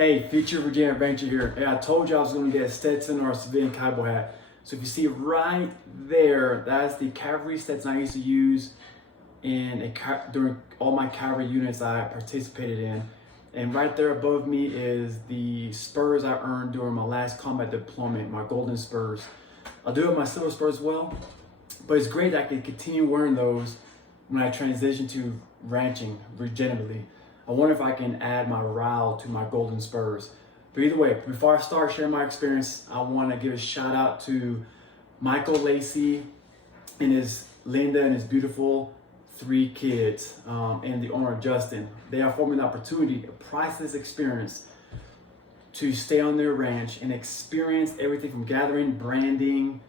Hey, future Virginia Adventure here. Hey, I told you I was going to get a Stetson or a civilian cowboy hat. So if you see right there, that's the cavalry Stetson I used to use during all my cavalry units I participated in. And right there above me is the Spurs I earned during my last combat deployment, my golden Spurs. I'll do it with my silver Spurs as well, but it's great that I can continue wearing those when I transition to ranching regeneratively. I wonder if I can add my RAL to my golden Spurs. But either way, before I start sharing my experience, I want to give a shout out to Michael Lacey and Linda and his beautiful 3 kids, and the owner Justin. They are affording me the opportunity, a priceless experience, to stay on their ranch and experience everything from gathering, branding,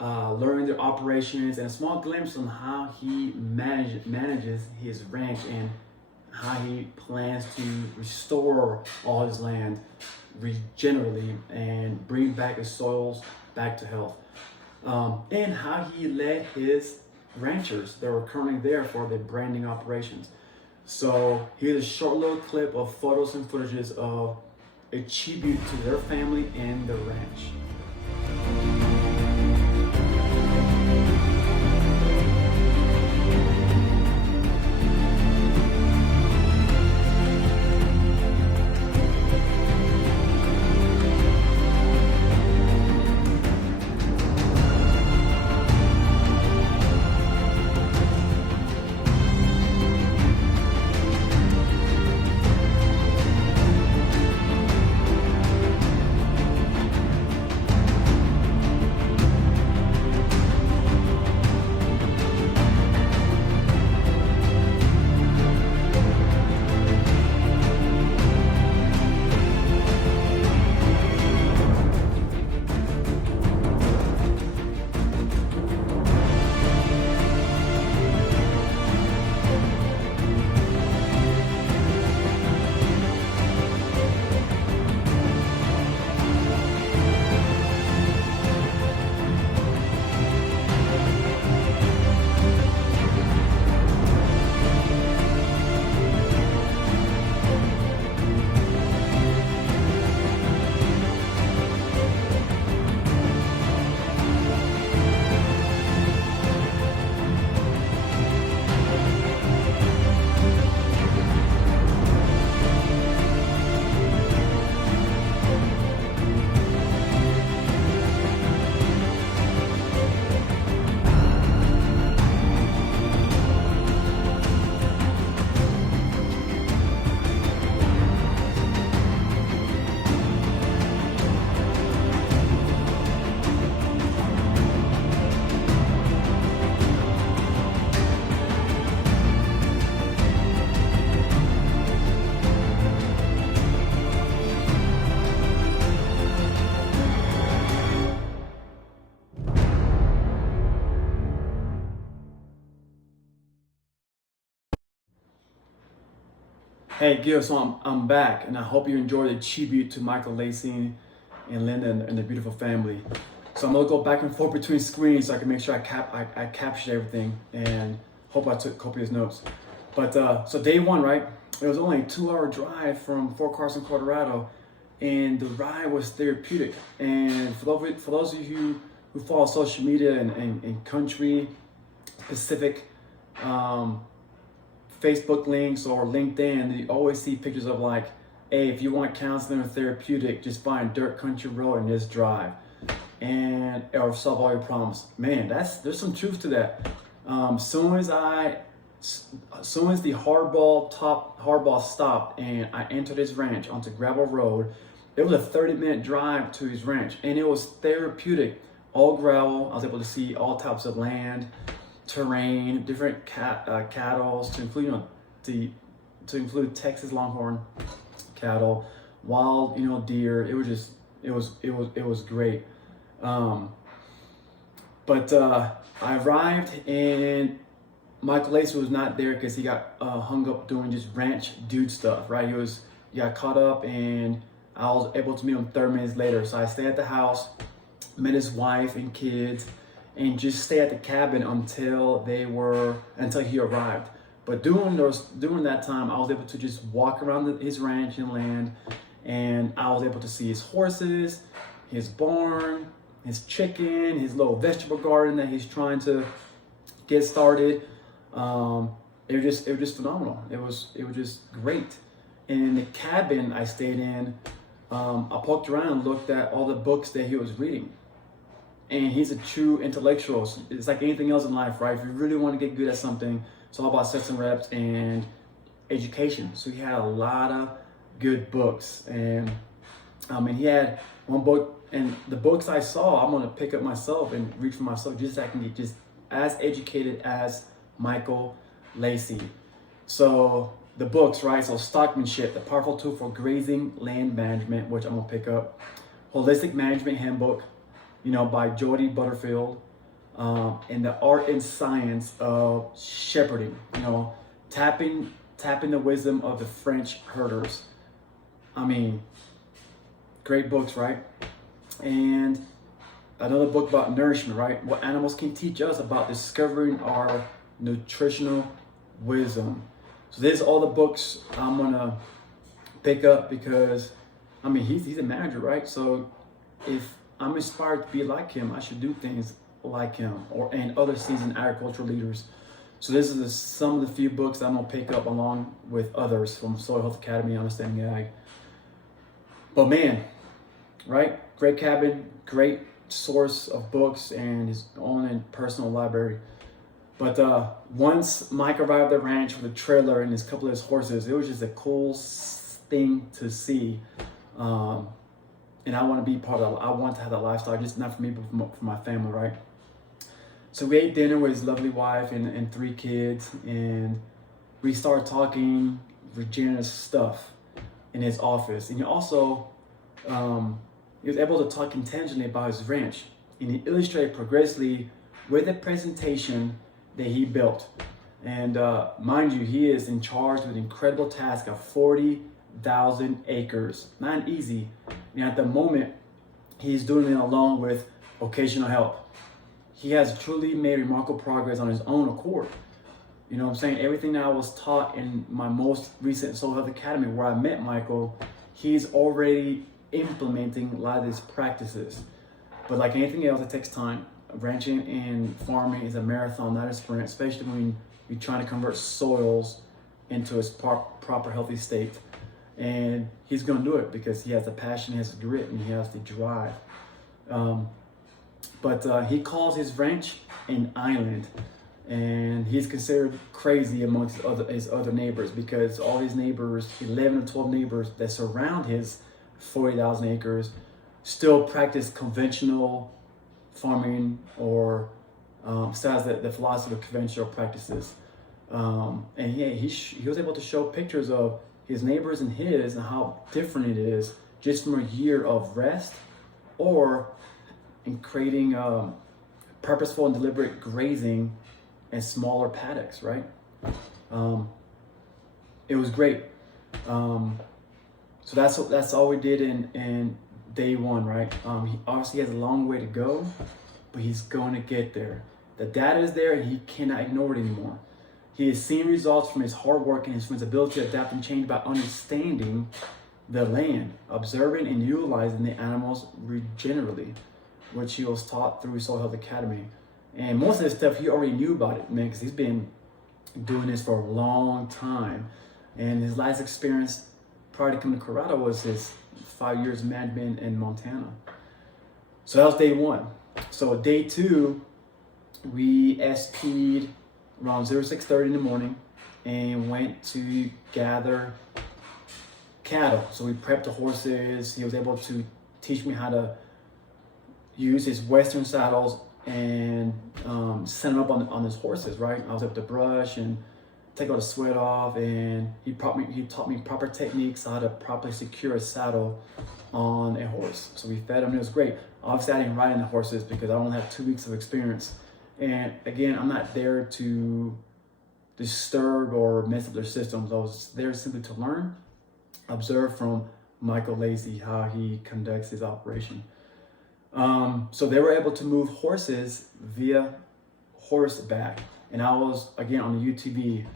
learning their operations, and a small glimpse on how he manages his ranch and how he plans to restore all his land regeneratively and bring back his soils back to health, and how he led his ranchers that were currently there for the branding operations. So here's a short little clip of photos and footages of a tribute to their family and the ranch. Hey Gil, so I'm back, and I hope you enjoyed the tribute to Michael Lacey and Linda and the beautiful family. So I'm gonna go back and forth between screens so I can make sure I captured everything, and hope I took copious notes. But so day one, right? It was only a 2-hour drive from Fort Carson, Colorado, and the ride was therapeutic. And for those of you who follow social media and country specific Facebook links or LinkedIn, you always see pictures of like, hey, if you want counseling or therapeutic, just find dirt country road and just drive, and or solve all your problems. Man, there's some truth to that. Soon as the hardball stopped and I entered his ranch onto gravel road, it was a 30-minute drive to his ranch, and it was therapeutic. All gravel. I was able to see all types of land, terrain, different cattle, to include Texas Longhorn cattle, wild deer. It was great. But I arrived, and Michael Lacey was not there because he got hung up doing just ranch dude stuff, right? He got caught up, and I was able to meet him 30 minutes later. So I stayed at the house, met his wife and kids, and just stay at the cabin until he arrived. But during that time, I was able to just walk around his ranch and land And I was able to see his horses, his barn, his chicken, his little vegetable garden that he's trying to get started. It was just phenomenal. It was just great. And in the cabin I stayed in, I poked around and looked at all the books that he was reading. And he's a true intellectual. It's like anything else in life, right? If you really want to get good at something, it's all about sets and reps and education. So he had a lot of good books. And he had one book, and the books I saw, I'm going to pick up myself and read for myself just so I can get just as educated as Michael Lacey. So the books, right? So Stockmanship, the powerful tool for grazing land management, which I'm going to pick up. Holistic Management Handbook, by Jody Butterfield, and the art and science of shepherding, tapping the wisdom of the French herders. Great books, right? And another book about nourishment, right? What animals can teach us about discovering our nutritional wisdom. So these are all the books I'm gonna pick up because, he's a manager, right? So if I'm inspired to be like him, I should do things like him and other seasoned agricultural leaders. So this is some of the few books that I'm gonna pick up along with others from Soil Health Academy, Understanding Ag. But man, right? Great cabin, great source of books and his own and personal library. But once Mike arrived at the ranch with a trailer and a couple of his horses, it was just a cool thing to see. And I want to be part of that. I want to have that lifestyle, just not for me, but for my family, right? So we ate dinner with his lovely wife and 3 kids, and we started talking regenerative stuff in his office. And he also, he was able to talk intelligently about his ranch, and he illustrated progressively with a presentation that he built. And mind you, he is in charge with the incredible task of 40,000 acres. Not easy. And at the moment, he's doing it along with occasional help. He has truly made remarkable progress on his own accord. You know what I'm saying? Everything that I was taught in my most recent Soul Health Academy, where I met Michael, he's already implementing a lot of these practices. But like anything else, it takes time. Ranching and farming is a marathon, not a sprint, especially when you're trying to convert soils into its proper healthy state. And he's going to do it because he has the passion, he has the grit, and he has the drive. But he calls his ranch an island, and he's considered crazy amongst his other neighbors because all his neighbors, 11 or 12 neighbors that surround his 40,000 acres, still practice conventional farming or still has the philosophy of conventional practices. And he was able to show pictures of his neighbors and his and how different it is just from a year of rest or in creating purposeful and deliberate grazing and smaller paddocks, right? It was great. So that's all we did in day one, right? He obviously has a long way to go, but he's going to get there. The data is there and he cannot ignore it anymore. He has seen results from his hard work and his ability to adapt and change by understanding the land, observing and utilizing the animals regeneratively, which he was taught through Soil Health Academy. And most of this stuff he already knew about it, man, because he's been doing this for a long time. And his last experience prior to coming to Colorado was his 5 years management in Montana. So that was day one. So day two, we SP'd around 6:30 in the morning and went to gather cattle. So we prepped the horses. He was able to teach me how to use his Western saddles and set them up on his horses, right? I was able to brush and take all the sweat off, and he taught me proper techniques how to properly secure a saddle on a horse. So we fed him, it was great. Obviously I didn't ride in the horses because I only have 2 weeks of experience. And again, I'm not there to disturb or mess up their systems. I was there simply to learn, observe from Michael Lacey how he conducts his operation. So they were able to move horses via horseback. And I was, again, on the UTV.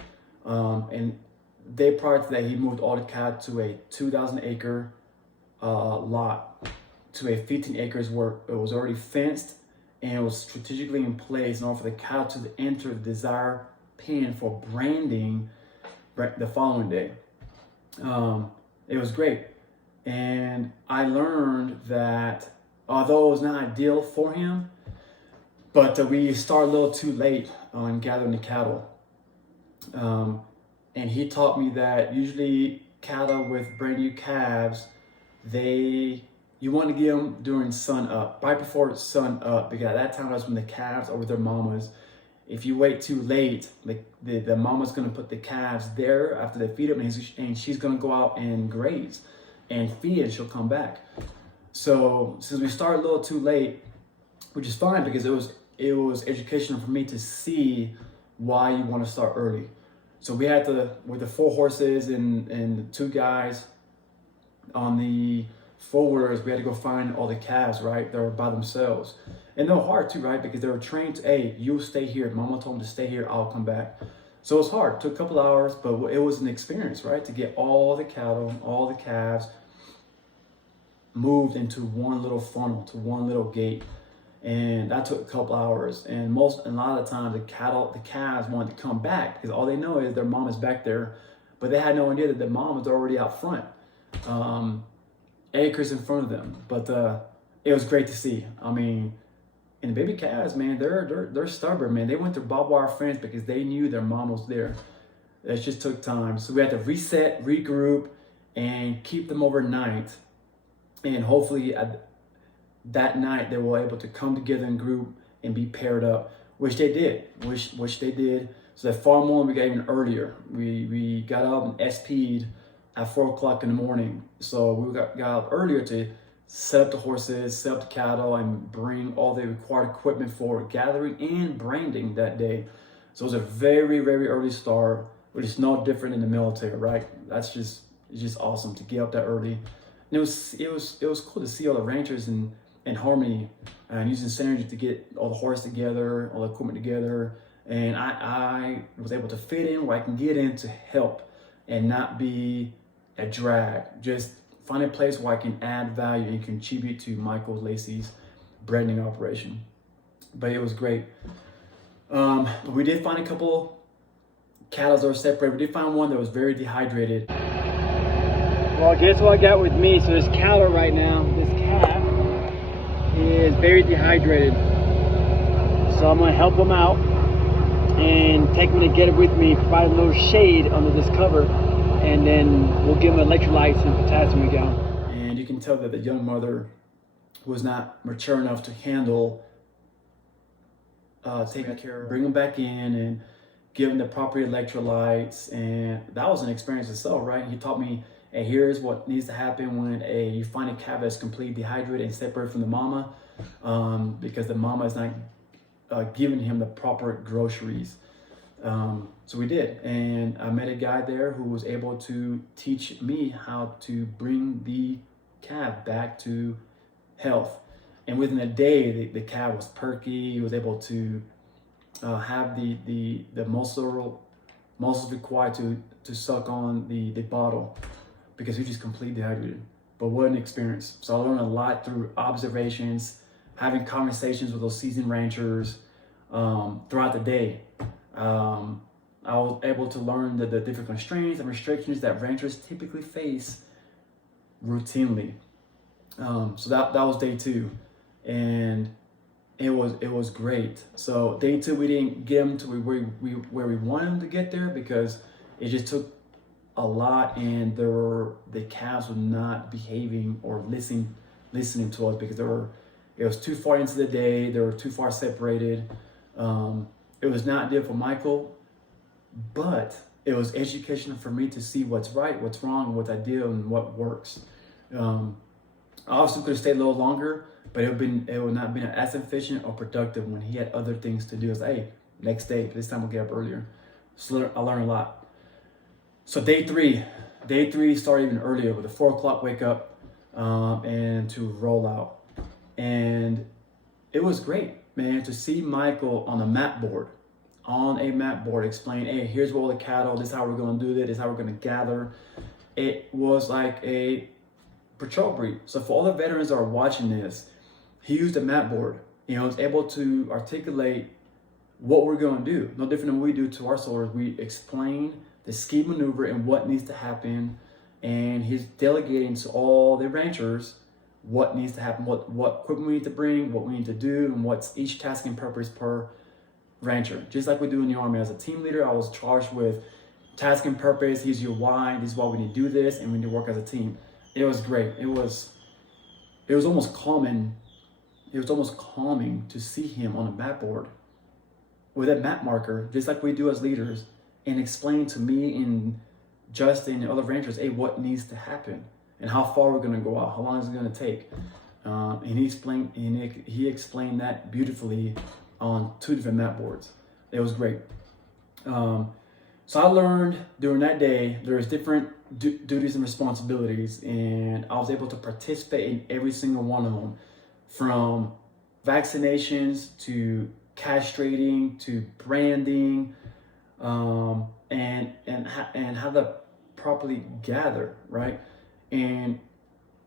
And day prior to that, he moved all the cattle to a 2,000 acre lot to a 15 acres where it was already fenced and it was strategically in place in order for the cattle to enter the desired pen for branding the following day. It was great. And I learned that although it was not ideal for him, but we started a little too late on gathering the cattle. And he taught me that usually cattle with brand new calves, you want to get them during sun up, right before sun up, because at that time that's when the calves are with their mamas. If you wait too late, the mama's going to put the calves there after they feed them, and she's going to go out and graze and feed, and she'll come back. So since we started a little too late, which is fine because it was educational for me to see why you want to start early. So we had with the 4 horses and the 2 guys on the forwarders, we had to go find all the calves, right? They were by themselves. And they were hard too, right? Because they were trained to, hey, you stay here. Mama told them to stay here, I'll come back. So it was hard. It took a couple of hours, but it was an experience, right? To get all the cattle, all the calves moved into one little funnel, to one little gate. And that took a couple hours. And a lot of the time, the calves wanted to come back because all they know is their mom is back there, but they had no idea that the mom was already out front, acres in front of them. But it was great to see. I mean, and the baby calves, man, they're stubborn, man. They went through barbed wire fence because they knew their mom was there. It just took time. So we had to reset, regroup, and keep them overnight. And hopefully that night they were able to come together in group and be paired up, which they did. Which they did. So that far morning we got even earlier. We got up and SP'd at 4 o'clock in the morning. So we got up earlier to set up the horses, set up the cattle, and bring all the required equipment for gathering and branding that day. So it was a very, very early start, which is no different in the military, right? It's just awesome to get up that early. And it was cool to see all the ranchers in harmony and using synergy to get all the horses together, all the equipment together. And I was able to fit in where I can get in to help and not be a drag. Just find a place where I can add value and contribute to Michael Lacey's branding operation. But it was great. But we did find a couple cattle that were separated. We did find one that was very dehydrated. Well, guess what I got with me? So this cattle right now, this calf is very dehydrated. So I'm gonna help him out and take him to get it with me, provide a little shade under this cover, and then we'll give him electrolytes and potassium again. And you can tell that the young mother was not mature enough to handle taking care of, bring him back in and give him the proper electrolytes. And that was an experience itself, right? He taught me, hey, here's what needs to happen when you find a calf that's completely dehydrated and separated from the mama, because the mama is not giving him the proper groceries. So we did, and I met a guy there who was able to teach me how to bring the calf back to health. And within a day, the calf was perky. He was able to have the muscles required to suck on the bottle, because he was just completely dehydrated. But what an experience. So I learned a lot through observations, having conversations with those seasoned ranchers throughout the day. I was able to learn the different constraints and restrictions that ranchers typically face routinely. So that was day 2, and it was great. So day 2, we didn't get him to where we wanted him to get there because it just took a lot, and the calves were not behaving or listening to us because it was too far into the day. They were too far separated. It was not ideal for Michael, but it was educational for me to see what's right, what's wrong, what's ideal, and what works. I also could have stayed a little longer, but it would not have been as efficient or productive when he had other things to do. It's like, hey, next day, this time we'll get up earlier. So I learned a lot. So day 3 started even earlier with a 4 o'clock wake up and to roll out. And it was great, man, to see Michael on a map board explain, hey, here's where all the cattle, this is how we're going to do this is how we're going to gather. It was like a patrol brief. So for all the veterans that are watching this, he used a map board. Was able to articulate what we're going to do. No different than we do to our soldiers. We explain the ski maneuver and what needs to happen, and he's delegating to all the ranchers what needs to happen, what equipment we need to bring, what we need to do, and what's each task and purpose per rancher. Just like we do in the Army. As a team leader, I was charged with task and purpose. Here's your why. This is why we need to do this, and we need to work as a team. It was great. It was almost calming. It was almost calming to see him on a map board with a map marker, just like we do as leaders, and explain to me and Justin and other ranchers, hey, what needs to happen and how far we're going to go out, how long is it going to take. And he explained that beautifully on 2 different map boards. It was great. So I learned during that day, there's different duties and responsibilities, and I was able to participate in every single one of them, from vaccinations to castrating to branding, and how to properly gather, right? And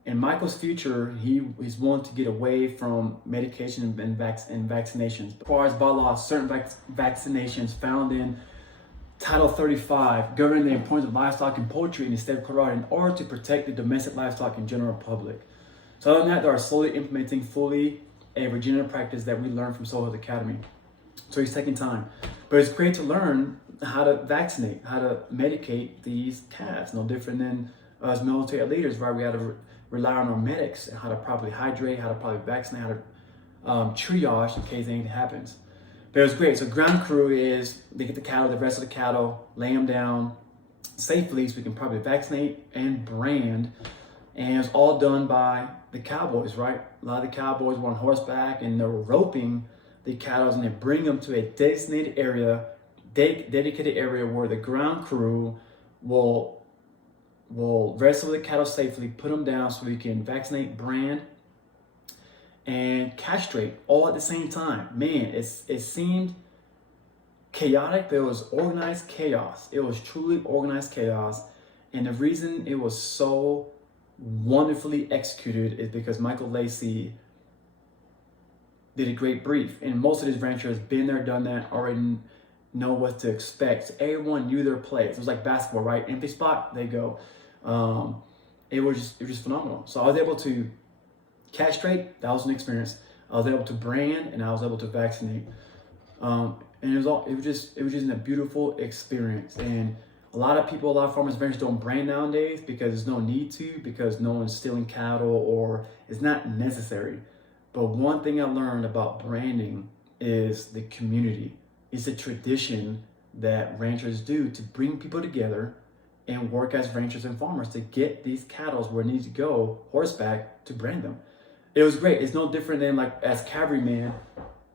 in Michael's future, he's willing to get away from medication and vaccinations. As far as by law, certain vaccinations found in Title 35 governing the importance of livestock and poultry in the state of Colorado in order to protect the domestic livestock and general public. So other than that, they are slowly implementing fully a regenerative practice that we learned from Soul Health Academy. So he's taking time. But it's great to learn how to vaccinate, how to medicate these calves. No different than us military leaders, right? We had to rely on our medics, how to properly hydrate, how to properly vaccinate, how to triage in case anything happens. But it was great. So ground crew is, they get the cattle, the rest of the cattle, lay them down safely so we can probably vaccinate and brand. And it's all done by the Cowboys, right? A lot of the Cowboys were on horseback and they're roping the cattle and they bring them to a designated area, dedicated area where the ground crew will wrestle the cattle safely, put them down so we can vaccinate, brand, and castrate all at the same time. Man, it seemed chaotic, but it was organized chaos. It was truly organized chaos. And the reason it was so wonderfully executed is because Michael Lacey did a great brief. And most of these ranchers been there, done that, already know what to expect. So everyone knew their place. It was like basketball, right? Empty spot, they go. It was just phenomenal. So I was able to castrate, that was an experience. I was able to brand, and I was able to vaccinate. And it was just a beautiful experience. And a lot of farmers, ranchers don't brand nowadays because there's no need to, because no one's stealing cattle or it's not necessary. But one thing I learned about branding is the community. It's a tradition that ranchers do to bring people together and work as ranchers and farmers to get these cattle where it needs to go, horseback, to brand them. It was great. It's no different than like as cavalryman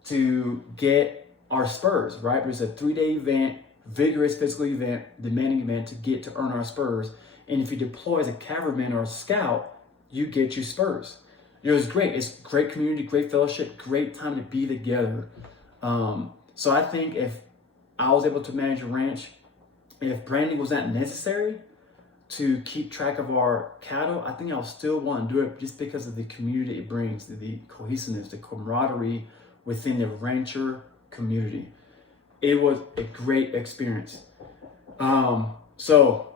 to get our spurs, right? There's a 3-day event, vigorous physical event, demanding event to get to earn our spurs. And if you deploy as a cavalryman or a scout, you get your spurs. It was great. It's great community, great fellowship, great time to be together. So I think if I was able to manage a ranch, if branding was not necessary to keep track of our cattle, I think I'll still want to do it just because of the community it brings, the cohesiveness, the camaraderie within the rancher community. It was a great experience. So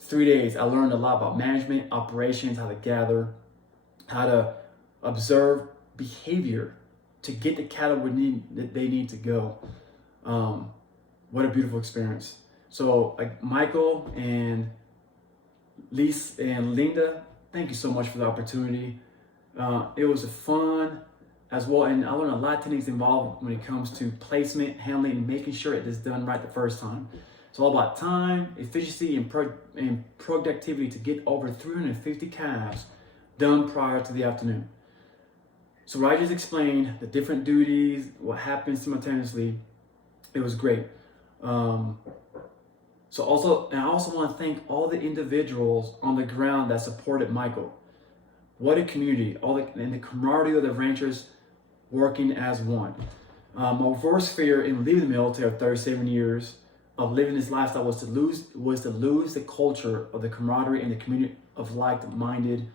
3 days, I learned a lot about management, operations, how to gather, how to observe behavior to get the cattle where they need to go. What a beautiful experience. So Michael and Lisa and Linda, thank you so much for the opportunity. It was fun as well, and I learned a lot of things involved when it comes to placement, handling, and making sure it is done right the first time. It's all about time, efficiency, and productivity to get over 350 calves done prior to the afternoon. So I just explained the different duties, what happens simultaneously. It was great. So I also want to thank all the individuals on the ground that supported Michael. What a community, and the camaraderie of the ranchers working as one. My worst fear in leaving the military of 37 years of living this lifestyle was to lose the culture of the camaraderie and the community of like-minded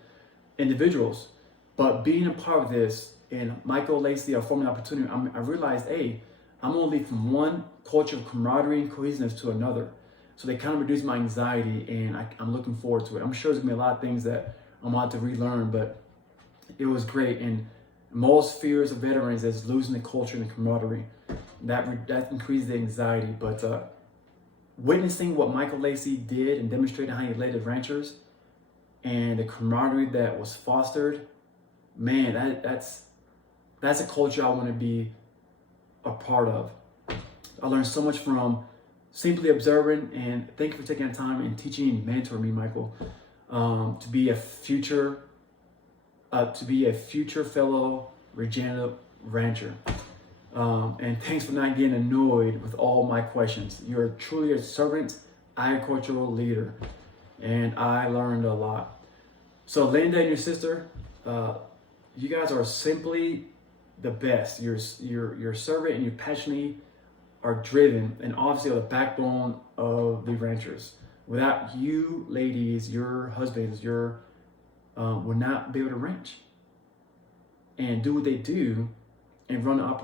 individuals. But being a part of this, and Michael Lacey afforded me an opportunity, I realized, hey, I'm gonna leap from one culture of camaraderie and cohesiveness to another. So they kind of reduced my anxiety, and I'm looking forward to it. I'm sure there's gonna be a lot of things that I'm about to relearn, but it was great. And most fears of veterans is losing the culture and the camaraderie. That increases the anxiety. But witnessing what Michael Lacey did and demonstrating how he led the ranchers and the camaraderie that was fostered, man, that's a culture I want to be a part of. I learned so much from simply observing, and thank you for taking the time and teaching and mentoring me, Michael, to be a future fellow regenerative rancher. And thanks for not getting annoyed with all my questions. You're truly a servant agricultural leader, and I learned a lot. So Linda and your sister, you guys are simply the best. You're servant, and you passionately are driven, and obviously are the backbone of the ranchers. Without you ladies, your husbands, would not be able to ranch and do what they do and run a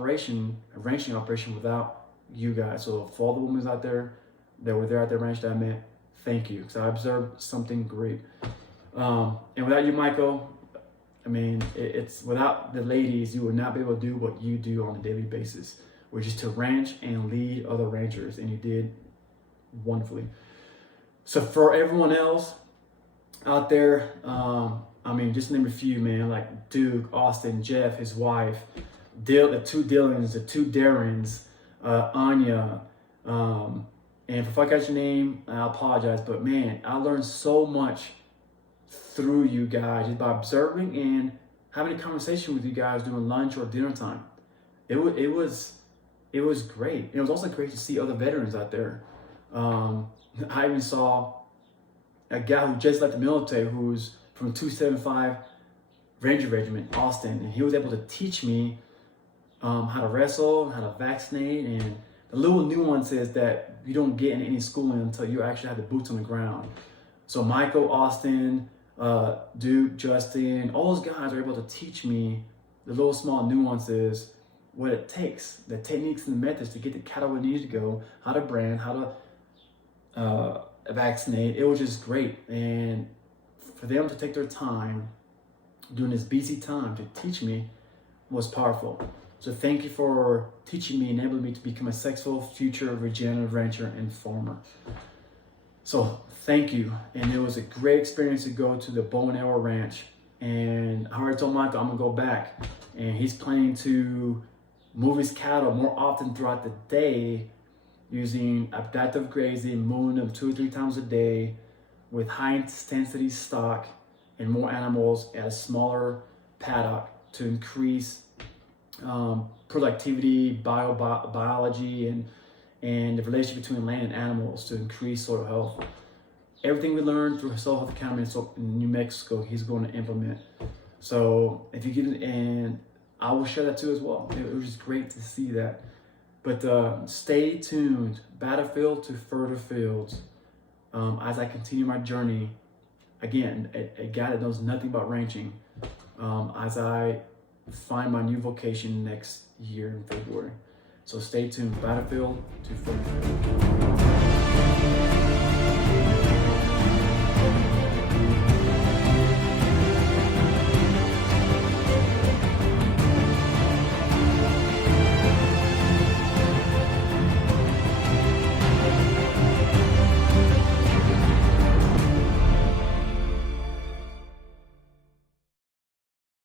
ranching operation without you guys. So for all the women out there that were there at the ranch that I met, thank you, because I observed something great. And without you, Michael, I mean, it's without the ladies, you would not be able to do what you do on a daily basis, which is to ranch and lead other ranchers, and you did wonderfully. So for everyone else out there, I mean, just name a few, man, like Duke, Austin, Jeff, his wife, the two Dylans, the two Darrens, Anya, and if I got your name, I apologize, but man, I learned so much through you guys just by observing and having a conversation with you guys during lunch or dinner time. It was great. And it was also great to see other veterans out there. I even saw a guy who just left the military, who's from 275 Ranger Regiment, Austin, and he was able to teach me how to wrestle, how to vaccinate, and the little nuances that you don't get in any schooling until you actually have the boots on the ground. So Michael, Austin, Duke, Justin, all those guys are able to teach me the little small nuances, what it takes, the techniques and the methods to get the cattle where it needs to go, how to brand, how to vaccinate. It was just great. And for them to take their time during this busy time to teach me was powerful. So thank you for teaching me, enabling me to become a successful future regenerative rancher and farmer. So thank you. And it was a great experience to go to the Bow and Arrow Ranch. And I already told Michael I'm gonna go back. And he's planning to move his cattle more often throughout the day using adaptive grazing, moving them 2 or 3 times a day with high intensity stock and more animals at a smaller paddock to increase productivity, biology, and the relationship between land and animals to increase soil health. Everything we learned through Soil Health Academy in New Mexico, he's going to implement. So if you get it, and I will share that too as well. It was just great to see that. But stay tuned, battlefield to further fields, as I continue my journey. Again, a guy that knows nothing about ranching, as I find my new vocation next year in February. So stay tuned, battlefield to further fields.